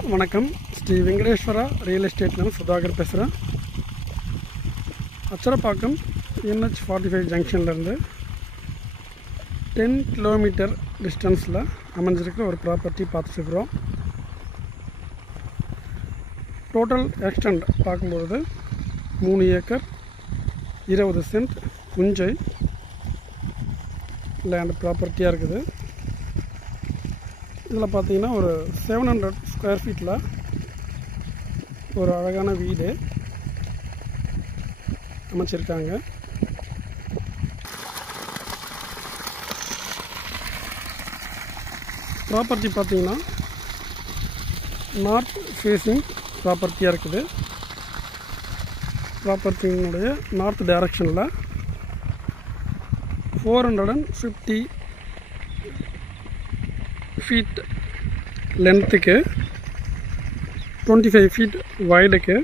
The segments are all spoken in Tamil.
வணக்கம். ஸ்ரீ வெங்கடேஸ்வரா ரியல் எஸ்டேட்லேருந்து சுதாகர் பேசுகிறேன். அச்சரப்பாக்கம் NH45 ஜங்ஷன்லேருந்து 10 கிலோமீட்டர் டிஸ்டன்ஸில் அமைஞ்சிருக்கிற ஒரு ப்ராப்பர்ட்டி பார்த்துட்டுருக்குறோம். டோட்டல் எக்ஸ்டெண்ட் பார்க்கும்பொழுது 3 ஏக்கர் 20 சென்ட் புஞ்சை லேண்ட் ப்ராப்பர்ட்டியாக இருக்குது. இதில் பார்த்தீங்கன்னா ஒரு 700 ஸ்கொயர் ஃபீட்டில் ஒரு அழகான வீடு அமைச்சிருக்காங்க. ப்ராப்பர்ட்டி பார்த்தீங்கன்னா நார்த் ஃபேஸிங் ப்ராப்பர்ட்டியாக இருக்குது. ப்ராப்பர்ட்டியினுடைய நார்த் டைரக்ஷனில் 450 ஃபீட் லென்த்துக்கு 25 ஃபீட் வைடுக்கு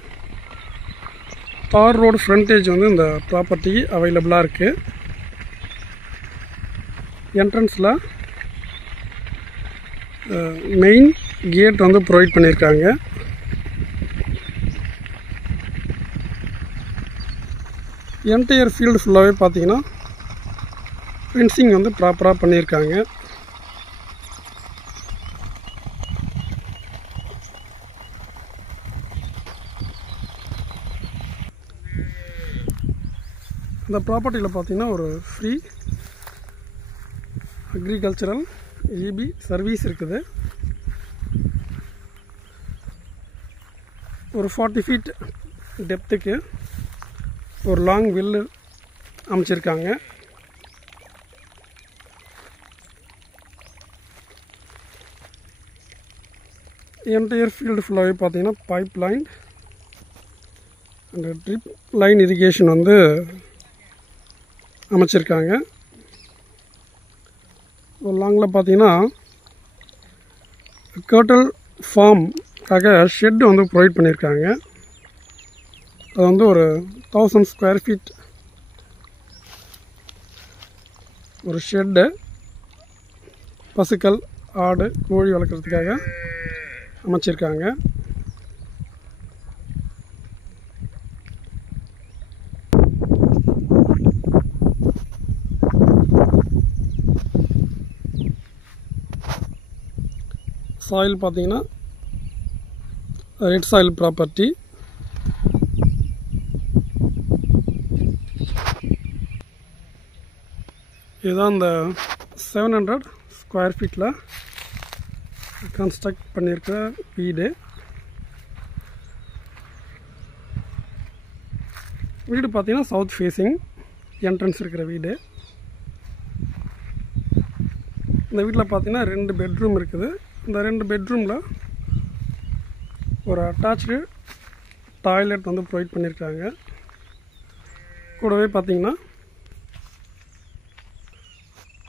தார் ரோடு ஃப்ரண்டேஜ் வந்து இந்த ப்ராப்பர்ட்டிக்கு அவைலபிளாக இருக்குது. என்ட்ரன்ஸில் மெயின் கேட் வந்து ப்ரொவைட் பண்ணியிருக்காங்க. என்டையர் ஃபீல்டு ஃபுல்லாகவே பார்த்தீங்கன்னா ஃபென்சிங் வந்து ப்ராப்பராக பண்ணியிருக்காங்க. இந்த ப்ராப்பர்ட்டியில் பார்த்தீங்கன்னா ஒரு ஃப்ரீ அக்ரிகல்ச்சரல் EB சர்வீஸ் இருக்குது. ஒரு 40 ஃபீட் டெப்த்துக்கு ஒரு லாங் வில்லு அமைச்சிருக்காங்க. என்டையர் ஃபீல்டு ஃபுல்லாகவே பார்த்தீங்கன்னா pipe line and trip line irrigation வந்து அமைச்சிருக்காங்க. ஒரு லாங்கில் பார்த்தீங்கன்னா கேர்டல் ஃபார்ம்காக ஷெட்டு வந்து ப்ரொவைட் பண்ணியிருக்காங்க. அது வந்து ஒரு 1000 ஸ்கொயர் ஃபீட் ஒரு ஷெட்டு பசுக்கள் ஆடு கோழி வளர்க்குறதுக்காக அமைச்சிருக்காங்க. சாயில் பார்த்தீங்கன்னா ரெட் சாயில் ப்ராப்பர்ட்டி. இதுதான் இந்த 700 ஸ்கொயர் ஃபீட்டில் கன்ஸ்ட்ரக்ட் பண்ணியிருக்கிற வீடு. வீடு பார்த்தீங்கன்னா சவுத் ஃபேஸிங் என்ட்ரன்ஸ் இருக்கிற வீடு. இந்த வீட்டில் பார்த்தீங்கன்னா 2 பெட்ரூம் இருக்குது. இந்த 2 பெட்ரூமில் ஒரு அட்டாச்சு டாய்லெட் வந்து ப்ரொவைட் பண்ணியிருக்காங்க. கூடவே பார்த்தீங்கன்னா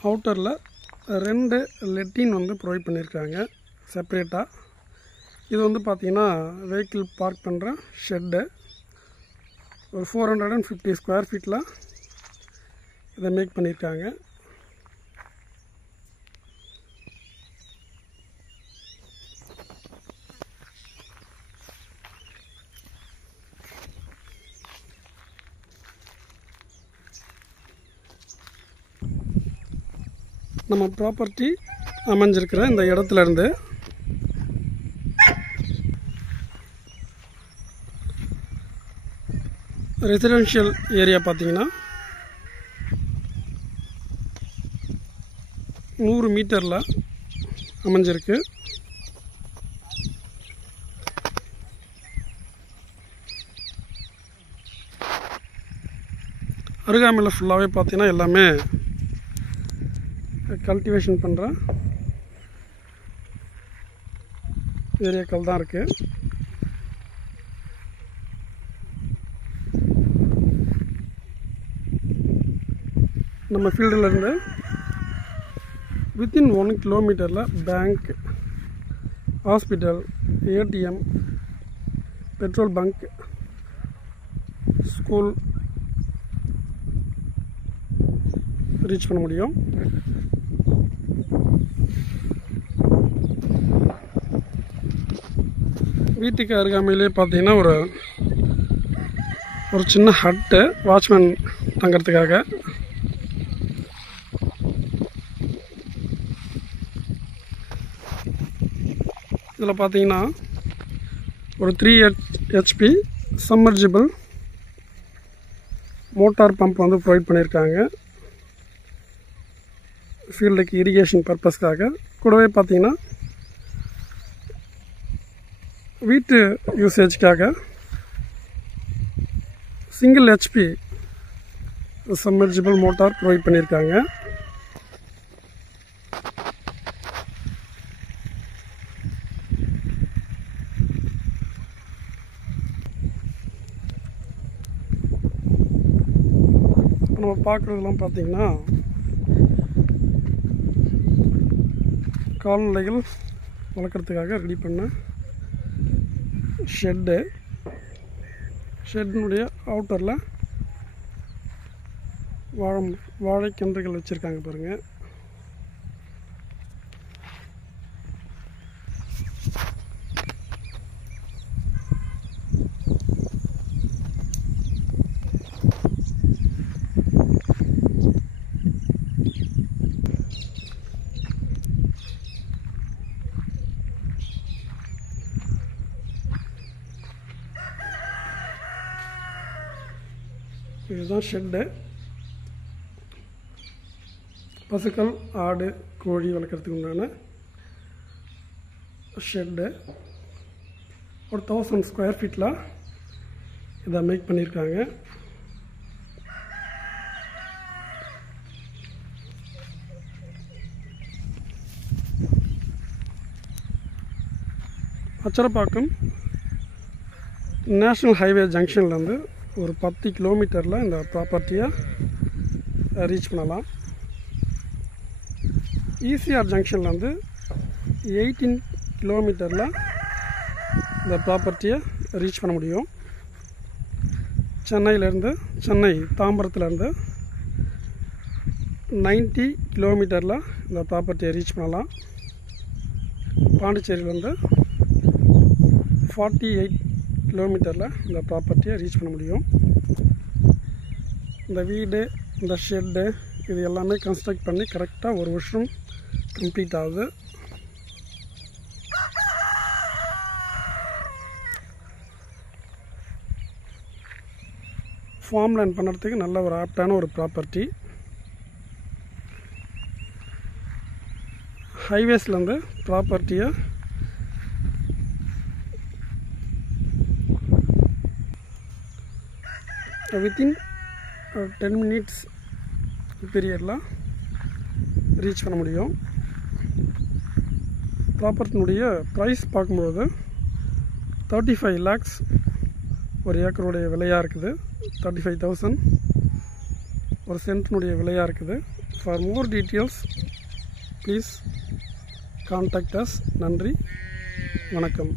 அவுட்டரில் 2 லெட்டின் வந்து ப்ரொவைட் பண்ணியிருக்காங்க செப்ரேட்டாக. இது வந்து பார்த்திங்கன்னா வெஹிக்கிள் பார்க் பண்ணுற ஷெட்டு. ஒரு 450 ஸ்கொயர் ஃபீட்டில் இதை மேக் பண்ணியிருக்காங்க. நம்ம ப்ராப்பர்ட்டி அமைஞ்சிருக்கிற இந்த இடத்துல இருந்து ரெசிடென்ஷியல் ஏரியா பார்த்தீங்கன்னா 100 மீட்டரில் அமைஞ்சிருக்கு. அருகாமையில் ஃபுல்லாகவே பார்த்தீங்கன்னா எல்லாமே கல்டிவேஷன் பண்ணுற ஏரியாக்கள் தான் இருக்குது. நம்ம ஃபீல்டிலேருந்து வித்தின் 1 கிலோமீட்டரில் bank, hospital, ATM, petrol bunk, school reach பண்ண முடியும். வீட்டுக்கு அருகாமையிலே பார்த்தீங்கன்னா ஒரு சின்ன ஹட்டு வாட்ச்மேன் தங்கிறதுக்காக. இதில் பார்த்தீங்கன்னா ஒரு 3 HP சம்மர்ஜிபிள் மோட்டார் பம்ப் வந்து ப்ரொவைட் பண்ணியிருக்காங்க ஃபீல்டுக்கு இரிகேஷன் பர்பஸ்க்காக. கூடவே பார்த்தீங்கன்னா வீட்டு யூசேஜ்க்காக சிங்கிள் HP சம்மர்ஜிபிள் மோட்டார் ப்ரொவைட் பண்ணியிருக்காங்க. நம்ம பார்க்குறதுலாம் பார்த்தீங்கன்னா கால்நடைகள் வளர்க்குறதுக்காக ரெடி பண்ண ஷெட்னுடைய அவுட்டரில் வாழைக்கன்றுகள் வச்சுருக்காங்க பாருங்கள். இதுதான் ஷெட்டு. பசுக்கள், ஆடு, கோழி வளர்க்குறதுக்கு உண்டான ஷெட்டு. ஒரு 1000 ஸ்கொயர் ஃபீட்டில் இதை மேக் பண்ணியிருக்காங்க. அச்சரப்பாக்கம் நேஷ்னல் ஹைவே ஜங்ஷன்லேருந்து ஒரு 10 கிலோமீட்டரில் இந்த ப்ராப்பர்ட்டியை ரீச் பண்ணலாம். ஈசிஆர் ஜங்ஷன்லேருந்து 18 கிலோமீட்டரில் இந்த ப்ராப்பர்ட்டியை ரீச் பண்ண முடியும். சென்னை தாம்பரத்துலேருந்து 90 கிலோமீட்டரில் இந்த ப்ராப்பர்ட்டியை ரீச் பண்ணலாம். பாண்டிச்சேரியிலேருந்து 48 கிலோமீட்டரில் இந்த ப்ராப்பர்ட்டியை ரீச் பண்ண முடியும். இந்த வீடு, இந்த ஷெட்டு, இது எல்லாமே கன்ஸ்ட்ரக்ட் பண்ணி கரெக்டாக 1 வருஷம் கம்ப்ளீட் ஆகுது. ஃபார்ம் லேண்ட் பண்ணுறதுக்கு நல்ல ஒரு ஆப்டான ஒரு ப்ராப்பர்ட்டி. ஹைவேஸ்லேருந்து ப்ராப்பர்ட்டியை வித்தின் 10 minutes பீரியடில் ரீச் பண்ண முடியும். ப்ராப்பர்ட்டினுடைய ப்ரைஸ் பார்க்கும்போது 35 lakhs ஒரு ஏக்கருடைய விலையாக இருக்குது. 35,000 ஒரு சென்ட்னுடைய விலையாக இருக்குது. For more details please contact as. நன்றி, வணக்கம்.